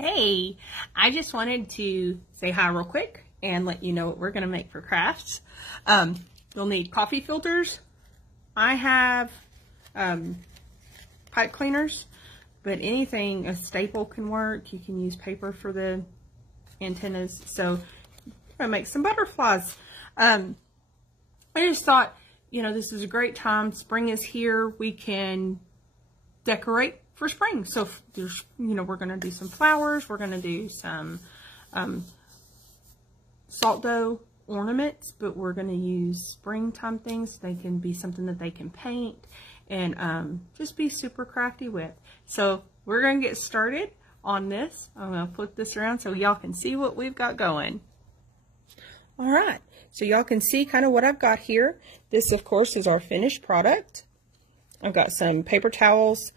Hey, I just wanted to say hi real quick and let you know what we're going to make for crafts. You'll need coffee filters. I have pipe cleaners, but anything, a staple can work. You can use paper for the antennas. So I'm going to make some butterflies. I just thought, you know, this is a great time. Spring is here. We can decorate for spring. So there's, you know, we're going to do some flowers. We're going to do some salt dough ornaments, but we're going to use springtime things. They can be something that they can paint and just be super crafty with. So we're going to get started on this. I'm going to flip this around so y'all can see what we've got going. All right, so y'all can see kind of what I've got here. This, of course, is our finished product. I've got some paper towels,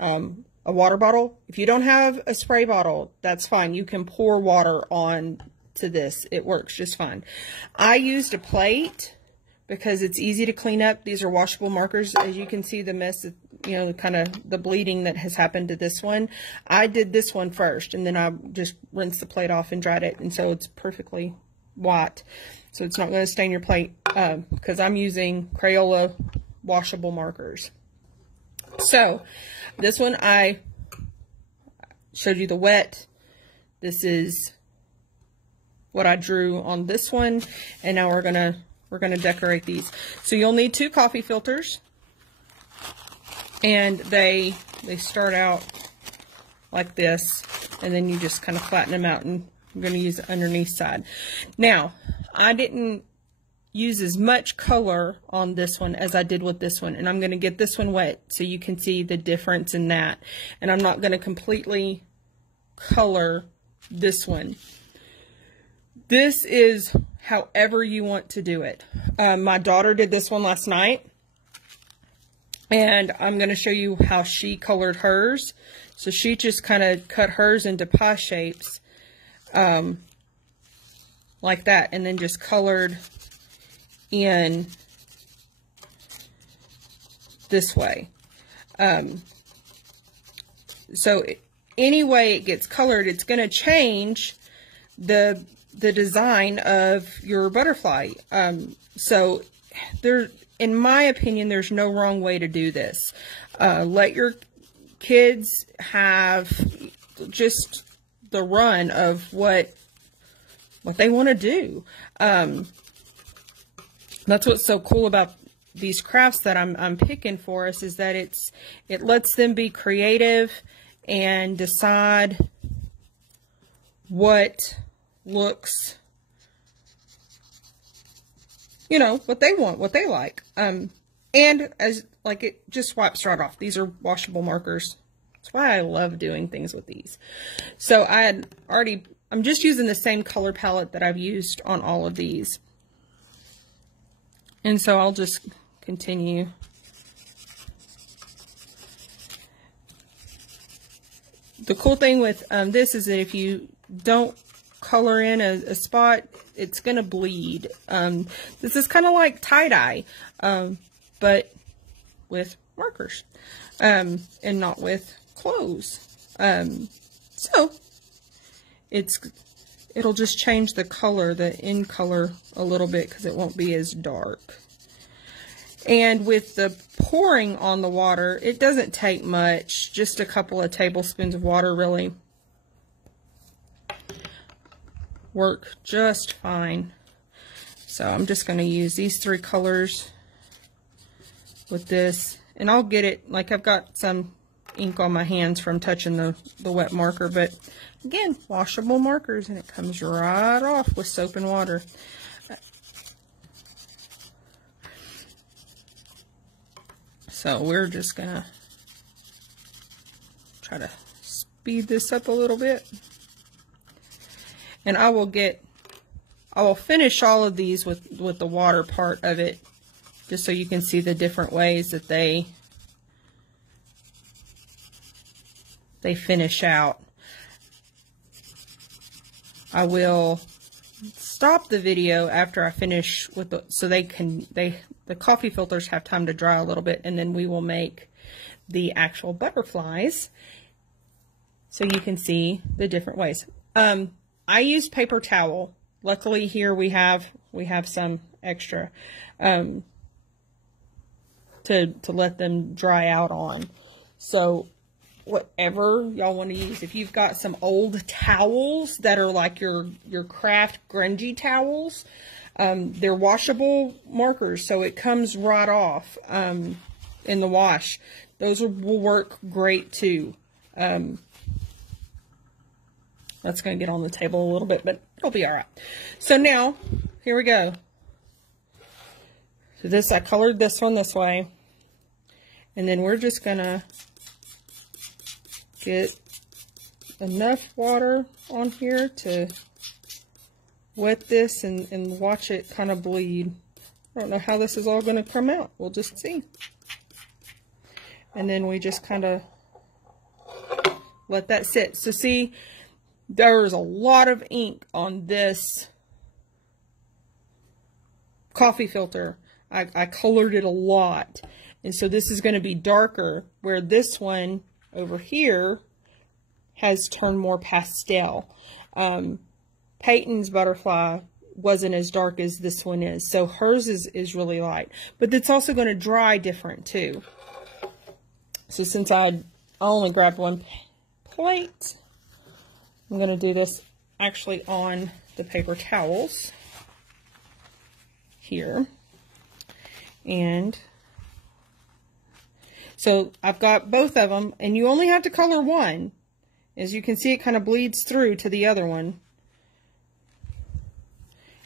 a water bottle. If you don't have a spray bottle, that's fine. You can pour water on to this. It works just fine. I used a plate because it's easy to clean up. These are washable markers. As you can see, the mess, you know, kind of the bleeding that has happened to this one. I did this one first, and then I just rinsed the plate off and dried it, and so it's perfectly white. So it's not going to stain your plate because I'm using Crayola washable markers. So this one, I showed you the wet. This is what I drew on this one, and now we're gonna decorate these. So you'll need 2 coffee filters, and they start out like this, and then you just kind of flatten them out, and I'm going to use the underneath side. Now, I didn't use as much color on this one as I did with this one, and I'm going to get this one wet so you can see the difference in that. And I'm not going to completely color this one. This is however you want to do it. My daughter did this one last night, and I'm going to show you how she colored hers. So she just kind of cut hers into pie shapes like that, and then just colored in this way. So any way it gets colored, it's going to change the design of your butterfly. So there, in my opinion, there's no wrong way to do this. Let your kids have just the run of what they want to do. That's what's so cool about these crafts that I'm picking for us, is that it lets them be creative and decide what looks, you know, what they want, what they like. And as like, it just wipes right off. These are washable markers. That's why I love doing things with these. So I'm just using the same color palette that I've used on all of these. And so I'll just continue. The cool thing with this is that if you don't color in a spot, it's going to bleed. This is kind of like tie-dye, but with markers, and not with clothes. So it'll just change the color, the end color a little bit, because it won't be as dark. And with the pouring on the water, it doesn't take much, just a couple of tablespoons of water really work just fine. So I'm just going to use these 3 colors with this, and I'll get it, like I've got some ink on my hands from touching the wet marker, but again, washable markers, and it comes right off with soap and water. So we're just gonna try to speed this up a little bit, and I will finish all of these with the water part of it, just so you can see the different ways that they finish out. I will stop the video after I finish with so the coffee filters have time to dry a little bit, and then we will make the actual butterflies. so you can see the different ways. I use paper towel. Luckily here we have some extra to let them dry out on. So whatever y'all want to use. If you've got some old towels that are like your craft grungy towels, they're washable markers, so it comes right off in the wash. Those will work great too. That's going to get on the table a little bit, but it'll be all right. So now, here we go. So this, I colored this one this way. And then we're just going to get enough water on here to wet this and watch it kind of bleed. I don't know how this is all going to come out. We'll just see. And then we just kind of let that sit. So see, there's a lot of ink on this coffee filter. I colored it a lot. And so this is going to be darker, where this one over here has turned more pastel. Peyton's butterfly wasn't as dark as this one is. So hers is really light. But it's also going to dry different too. So since I only grabbed one plate, I'm going to do this actually on the paper towels here. And so I've got both of them, and you only have to color one. As you can see, it kind of bleeds through to the other one.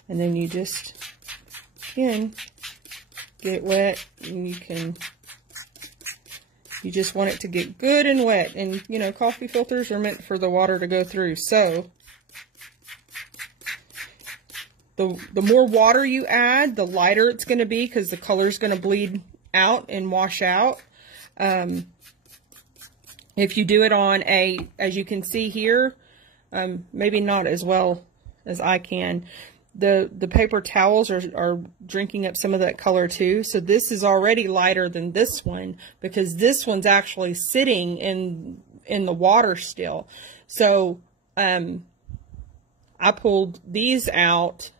And then you just, again, get it wet, and you just want it to get good and wet. And, you know, coffee filters are meant for the water to go through. So the more water you add, the lighter it's going to be, because the color is going to bleed out and wash out. If you do it on as you can see here, maybe not as well as I can, the paper towels are drinking up some of that color too. So this is already lighter than this one, because this one's actually sitting in the water still. So I pulled these out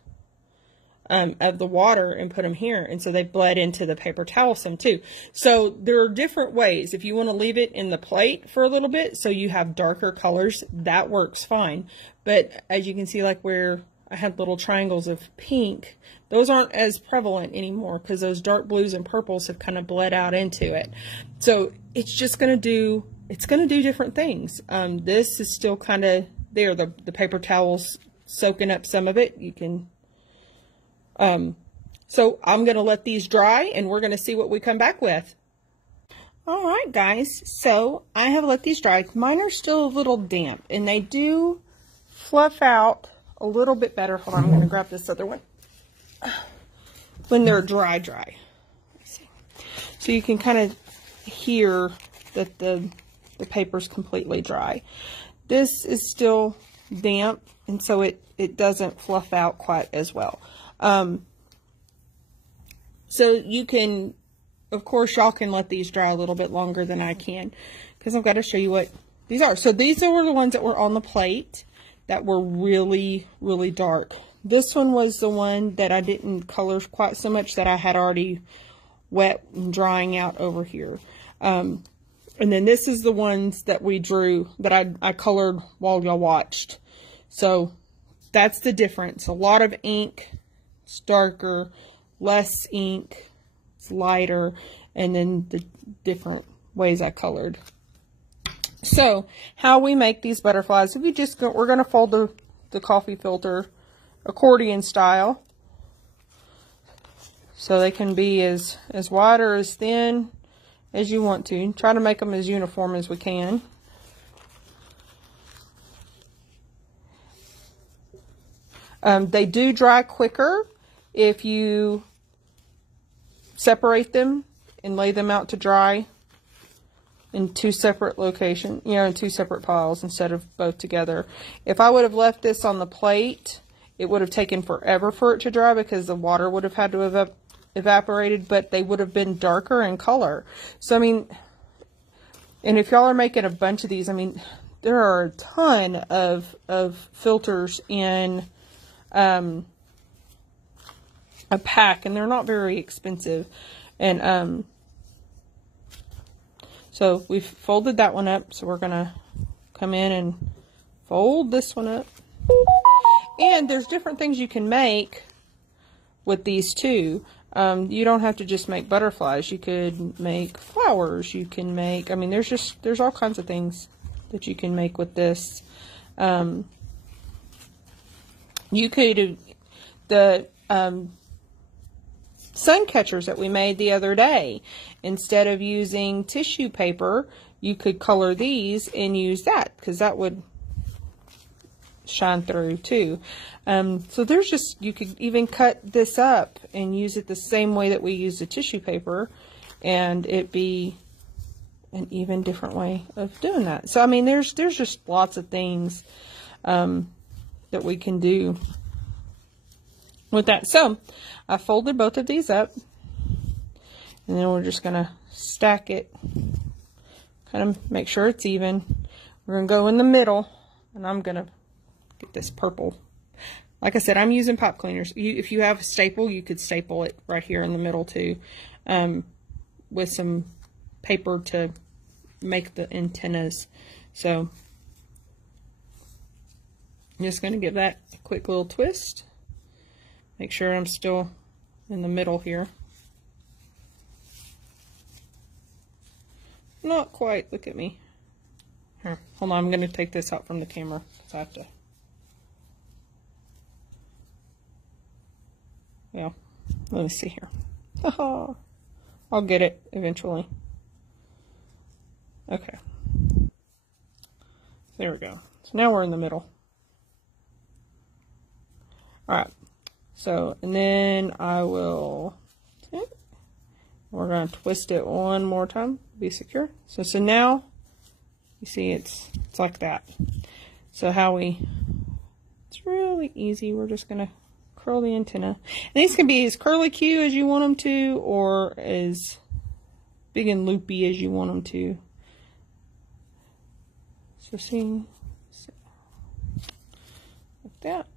of the water and put them here, and so they bled into the paper towel some too. So there are different ways. If you want to leave it in the plate for a little bit so you have darker colors, that works fine. But as you can see, like where I had little triangles of pink, those aren't as prevalent anymore, because those dark blues and purples have kind of bled out into it. So it's just going to do, it's going to do different things. This is still kind of there. The paper towel's soaking up some of it. You can, so I'm going to let these dry, and we're going to see what we come back with. All right, guys. So I have let these dry. Mine are still a little damp, and they do fluff out a little bit better. Hold on, I'm going to grab this other one. When they're dry. Let me see. So you can kind of hear that the paper's completely dry. This is still damp, and so it doesn't fluff out quite as well. So you can, of course, y'all can let these dry a little bit longer than I can, because I've got to show you what these are. So these were the ones that were on the plate that were really, really dark. This one was the one that I didn't color quite so much, that I had already wet and drying out over here. And then this is the ones that we drew, that I colored while y'all watched. So that's the difference. A lot of ink, it's darker, less ink, it's lighter, and then the different ways I colored. So how we make these butterflies, we just go, we're going to fold the coffee filter accordion style, so they can be as wide or as thin as you want to. Try to make them as uniform as we can. They do dry quicker if you separate them and lay them out to dry in two separate locations, you know, in two separate piles instead of both together. If I would have left this on the plate, it would have taken forever for it to dry, because the water would have had to have evaporated, but they would have been darker in color. So, I mean, and if y'all are making a bunch of these, I mean, there are a ton of filters in a pack, and they're not very expensive. And so we've folded that one up, so we're gonna come in and fold this one up. And there's different things you can make with these too. You don't have to just make butterflies. You could make flowers. You can make, I mean, there's all kinds of things that you can make with this. You could, the sun catchers that we made the other day, instead of using tissue paper, you could color these and use that, because that would shine through too. So there's just, you could even cut this up and use it the same way that we use the tissue paper, and it be an even different way of doing that. So I mean, there's just lots of things that we can do with that. So I folded both of these up, and then we're just gonna stack it, kind of make sure it's even. We're gonna go in the middle, and I'm gonna get this purple. Like I said, I'm using pop cleaners. If you have a staple, you could staple it right here in the middle too, with some paper to make the antennas. So I'm just going to give that a quick little twist. Make sure I'm still in the middle here. Not quite. Look at me. Here, hold on. I'm going to take this out from the camera, because I have to. Yeah, let me see here. I'll get it eventually. Okay. There we go. So now we're in the middle. Alright. So, and then I will, we're going to twist it one more time, be secure. So now, you see it's like that. So it's really easy. We're just going to curl the antenna. And these can be as curly Q as you want them to, or as big and loopy as you want them to. So see, like that.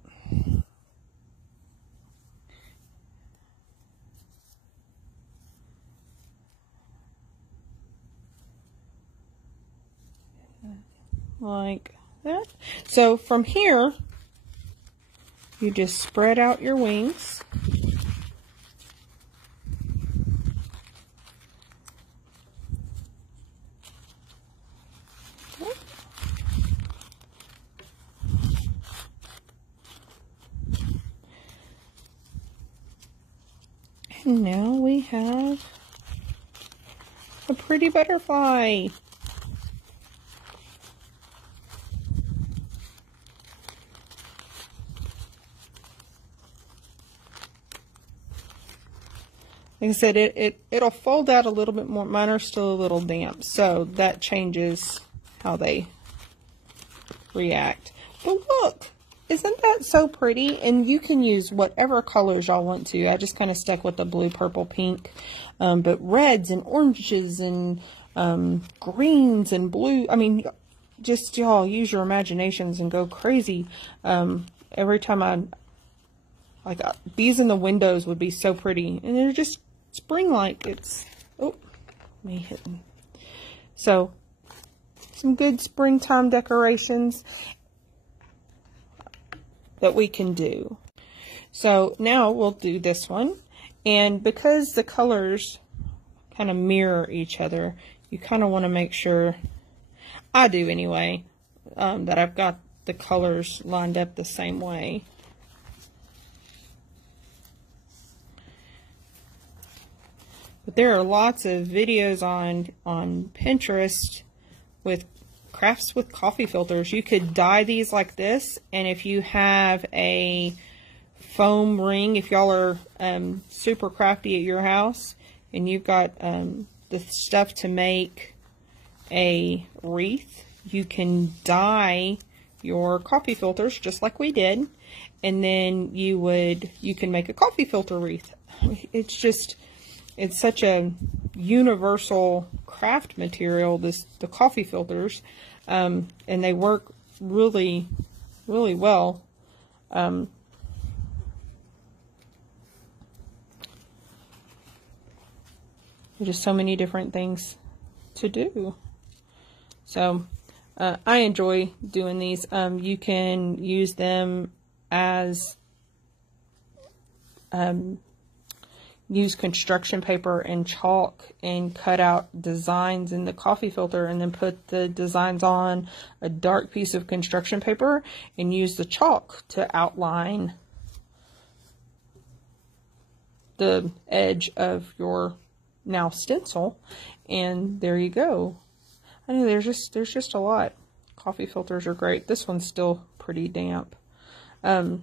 Like that. So from here, you just spread out your wings. Okay. And now we have a pretty butterfly. Like I said, it'll fold out a little bit more. Mine are still a little damp, so that changes how they react. But look, isn't that so pretty? And you can use whatever colors y'all want to. I just kind of stuck with the blue, purple, pink. But reds and oranges and greens and blue. I mean, just y'all use your imaginations and go crazy. Every time like these in the windows would be so pretty, and they're just spring-like. It's, oh, me hitting. So some good springtime decorations that we can do. So now we'll do this one, and because the colors kind of mirror each other, you kind of want to make sure, I do anyway, that I've got the colors lined up the same way. But there are lots of videos on Pinterest with crafts with coffee filters. You could dye these like this, and if you have a foam ring, if y'all are super crafty at your house, and you've got the stuff to make a wreath, you can dye your coffee filters just like we did, and then you can make a coffee filter wreath. It's such a universal craft material, the coffee filters. and they work really, really well. There's just so many different things to do. So I enjoy doing these. You can use them as use construction paper and chalk and cut out designs in the coffee filter, and then put the designs on a dark piece of construction paper and use the chalk to outline the edge of your now stencil, and there you go. I know there's just a lot. Coffee filters are great. This one's still pretty damp, but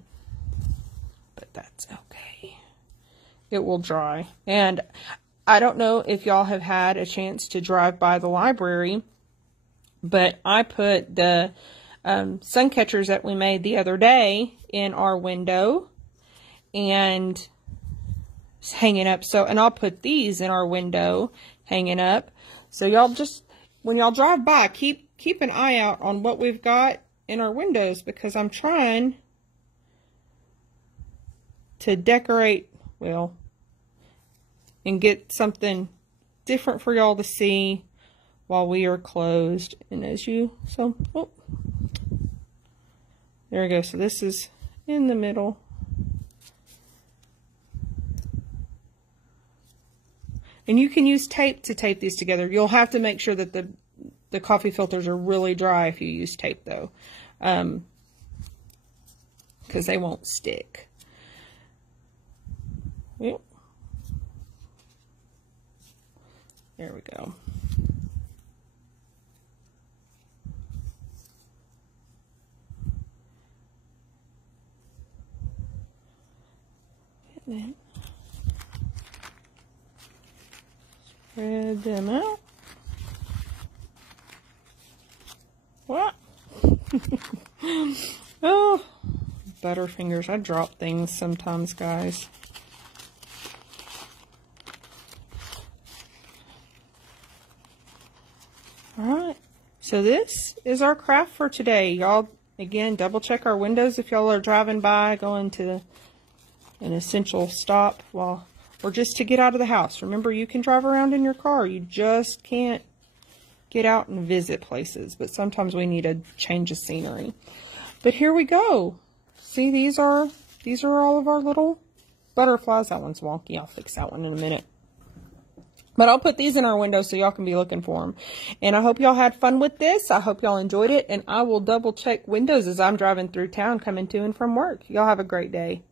that's okay. It will dry. And I don't know if y'all have had a chance to drive by the library, but I put the sun catchers that we made the other day in our window and hanging up. So, and I'll put these in our window hanging up. So y'all just, when y'all drive by, keep an eye out on what we've got in our windows, because I'm trying to decorate, well, and get something different for y'all to see while we are closed. And as you, so, oh, there we go. So this is in the middle. And you can use tape to tape these together. You'll have to make sure that the coffee filters are really dry if you use tape, though, because they won't stick. Yep. There we go. And then spread them out. What? Oh, Butterfingers. I drop things sometimes, guys. Alright, so this is our craft for today. Y'all, again, double check our windows if y'all are driving by, going to an essential stop, or just to get out of the house. Remember, you can drive around in your car. You just can't get out and visit places. But sometimes we need a change of scenery. But here we go. See, these are all of our little butterflies. That one's wonky. I'll fix that one in a minute. But I'll put these in our window so y'all can be looking for them. And I hope y'all had fun with this. I hope y'all enjoyed it. And I will double check windows as I'm driving through town coming to and from work. Y'all have a great day.